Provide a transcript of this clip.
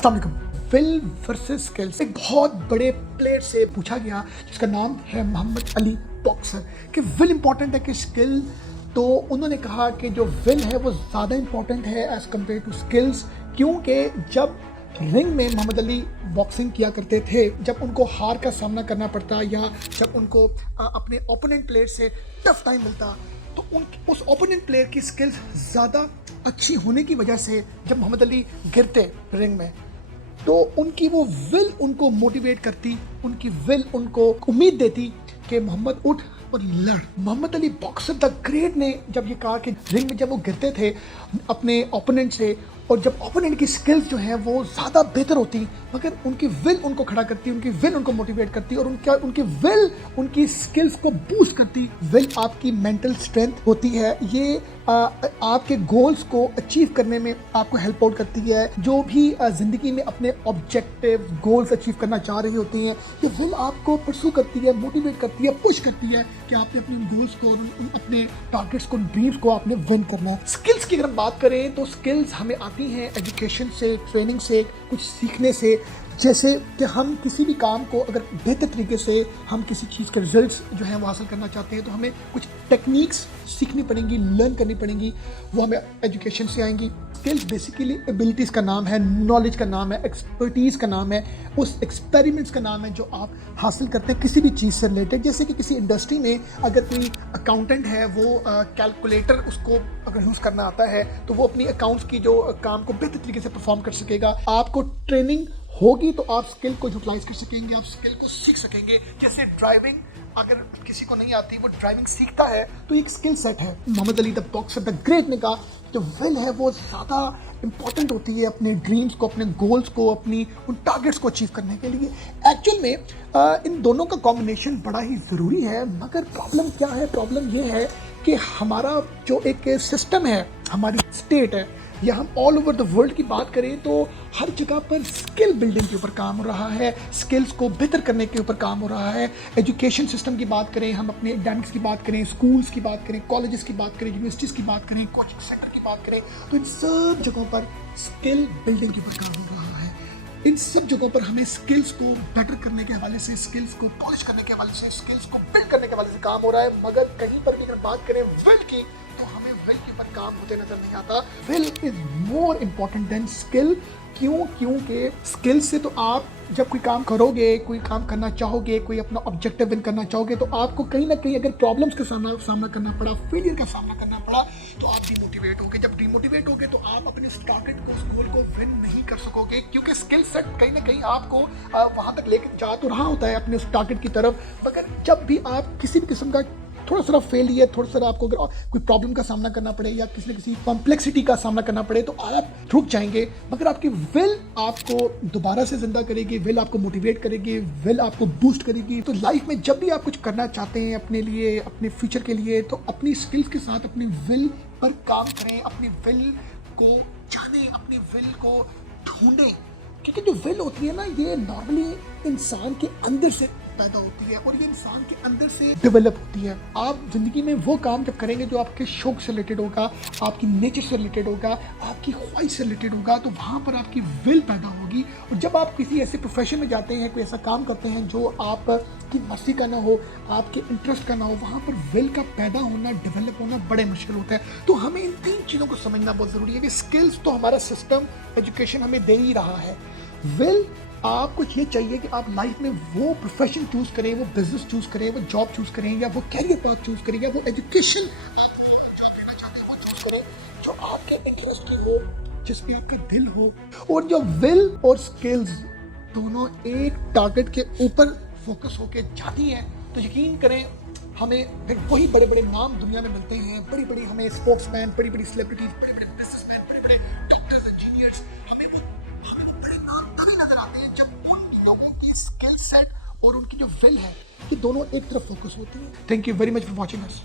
अस्सलाम वालेकुम। Will versus skills एक बहुत बड़े प्लेयर से पूछा गया जिसका नाम है मोहम्मद अली बॉक्सर कि विल इंपॉर्टेंट है कि स्किल। तो उन्होंने कहा कि जो विल है वो ज़्यादा इंपॉर्टेंट है एज़ कम्पेयर टू स्किल्स, क्योंकि जब रिंग में मोहम्मद अली बॉक्सिंग किया करते थे, जब उनको हार का सामना करना पड़ता या जब उनको अपने ओपोनेंट प्लेयर से टफ टाइम मिलता, तो उस ओपोनेंट प्लेयर की स्किल्स ज़्यादा अच्छी होने की वजह से जब मोहम्मद अली गिरते रिंग में तो उनकी वो विल उनको मोटिवेट करती, उनकी विल उनको उम्मीद देती कि मोहम्मद उठ और लड़। Muhammad Ali boxer the Great ने जब ये कहा कि रिंग में जब वो गिरते थे अपने ओपोनेंट से, और जब ओपोनेंट की स्किल्स जो हैं वो ज़्यादा बेहतर होती मगर उनकी विल उनको खड़ा करती, उनकी विल उनको मोटिवेट करती और उनकी विल उनकी स्किल्स को बूस्ट करती। विल आपकी मेंटल स्ट्रेंथ होती है, ये आपके गोल्स को अचीव करने में आपको हेल्प आउट करती है। जो भी ज़िंदगी में अपने ऑब्जेक्टिव गोल्स अचीव करना चाह रही होती हैं, ये विल आपको परसू करती है, मोटिवेट करती है, पुश करती है कि आपने अपने गोल्स को, अपने टारगेट्स को, ड्रीम्स को आपने विन करना है। स्किल्स की अगर हम बात करें तो स्किल्स हमें आती हैं एजुकेशन से, ट्रेनिंग से, कुछ सीखने से। जैसे कि हम किसी भी काम को अगर बेहतर तरीके से हम किसी चीज़ के रिजल्ट्स जो हैं वो हासिल करना चाहते हैं तो हमें कुछ टेक्निक्स सीखनी पड़ेंगी, लर्न करनी पड़ेंगी, वो हमें एजुकेशन से आएंगी। स्किल्स बेसिकली एबिलिटीज़ का नाम है, नॉलेज का नाम है, एक्सपर्टीज़ का नाम है, उस एक्सपेरिमेंट्स का नाम है जो आप हासिल करते हैं किसी भी चीज़ से रिलेटेड। जैसे कि किसी इंडस्ट्री में अगर कोई अकाउंटेंट है, वो कैलकुलेटर उसको अगर यूज़ करना आता है तो वो अपनी अकाउंट्स की जो काम को बेहतर तरीके से परफॉर्म कर सकेगा। आपको ट्रेनिंग होगी तो आप स्किल को यूटिलाइज कर सकेंगे, आप स्किल को सीख सकेंगे। जैसे ड्राइविंग अगर किसी को नहीं आती, वो ड्राइविंग सीखता है तो एक स्किल सेट है। Muhammad Ali the boxer the Great ने कहा जो विल है वो ज़्यादा इंपॉर्टेंट होती है अपने ड्रीम्स को, अपने गोल्स को, अपनी उन टारगेट्स को अचीव करने के लिए। एक्चुअल में इन दोनों का कॉम्बिनेशन बड़ा ही ज़रूरी है, मगर प्रॉब्लम क्या है? प्रॉब्लम ये है कि हमारा जो एक सिस्टम है, हमारी स्टेट है, या हम ऑल ओवर द वर्ल्ड की बात करें तो हर जगह पर स्किल बिल्डिंग के ऊपर काम हो रहा है, स्किल्स को बेहतर करने के ऊपर काम हो रहा है। एजुकेशन सिस्टम की बात करें, हम अपने एकेडमिक्स की बात करें, स्कूल्स की बात करें, कॉलेजेस की बात करें, यूनिवर्सिटीज़ की बात करें, कोचिंग सेक्टर की बात करें, तो इन सब जगहों पर स्किल बिल्डिंग के ऊपर काम हो रहा है। इन सब जगहों पर हमें स्किल्स को बेटर करने के हवाले से, स्किल्स को पॉलिश करने के हवाले से, स्किल्स को बिल्ड करने के हवाले से काम हो रहा है। मगर कहीं पर भी अगर बात करें विल की तो हमें विल के ऊपर काम होते नजर नहीं आता। Will is more important than skill. क्योंकि स्किल से तो आप जब कोई काम करोगे, कोई काम करना चाहोगे, कोई अपना ऑब्जेक्टिव विन करना चाहोगे तो आपको कहीं ना कहीं अगर प्रॉब्लम्स का सामना करना पड़ा, फेलियर का सामना करना पड़ा तो आप डिमोटिवेट होगे। जब डिमोटिवेट होगे तो आप अपने टारगेट को, उस गोल को विन नहीं कर सकोगे, क्योंकि स्किल सेट कहीं ना कहीं आपको वहां तक लेकर जा तो रहा होता है अपने उस टारगेट की तरफ। मगर जब भी आप किसी भी किस्म का थोड़ा सा फेलियर, थोड़ा सा आपको अगर कोई प्रॉब्लम का सामना करना पड़े या किसी कॉम्प्लेक्सिटी का सामना करना पड़े तो आप रुक जाएंगे। मगर आपकी विल आपको दोबारा से जिंदा करेगी, विल आपको मोटिवेट करेगी, विल आपको बूस्ट करेगी। तो लाइफ में जब भी आप कुछ करना चाहते हैं अपने लिए, अपने फ्यूचर के लिए, तो अपनी स्किल्स के साथ अपनी विल पर काम करें, अपनी विल को जानें, अपनी विल को ढूंढें। क्योंकि जो विल होती है ना, ये नॉर्मली इंसान के अंदर से पैदा होती है और ये इंसान के अंदर से डेवलप होती है। आप जिंदगी में वो काम जब करेंगे जो आपके शौक से रिलेटेड होगा, आपकी नेचर से रिलेटेड होगा, आपकी ख्वाहिश से रिलेटेड होगा, तो वहाँ पर आपकी विल पैदा होगी। और जब आप किसी ऐसे प्रोफेशन में जाते हैं, कोई ऐसा काम करते हैं जो आपकी मर्जी का ना हो, आपके इंटरेस्ट का ना हो, वहाँ पर विल का पैदा होना, डेवलप होना बड़े मुश्किल होता है। तो हमें इन तीन चीज़ों को समझना बहुत ज़रूरी है कि स्किल्स तो हमारा सिस्टम, एजुकेशन हमें दे ही रहा है। विल आपको ये चाहिए कि आप लाइफ में वो प्रोफेशन चूज करें, वो बिजनेस चूज करें, वो जॉब चूज करें, या वो कैरियर पाथ चूज करें, या वो एजुकेशन जो आप लेना चाहते हैं वो चूज करें जो आपके इंटरेस्ट की हो, जिसमें आपका दिल हो। और जो विल और स्किल्स दोनों एक टारगेट के ऊपर फोकस होके जाती हैं तो यकीन करें हमें फिर वही बड़े बड़े नाम दुनिया में मिलते हैं, बड़ी बड़ी हमें स्पोर्ट्समैन, बड़ी बड़ी सेलिब्रिटीज, बड़े बड़े बिजनेसमैन, बड़े बड़े डॉक्टर्स, इंजीनियर्स, हमें वो बड़े नाम तभी नजर आते हैं जब उन लोगों की स्किल सेट और उनकी जो विल है ये दोनों एक तरफ फोकस होती है। Thank you very much for watching us.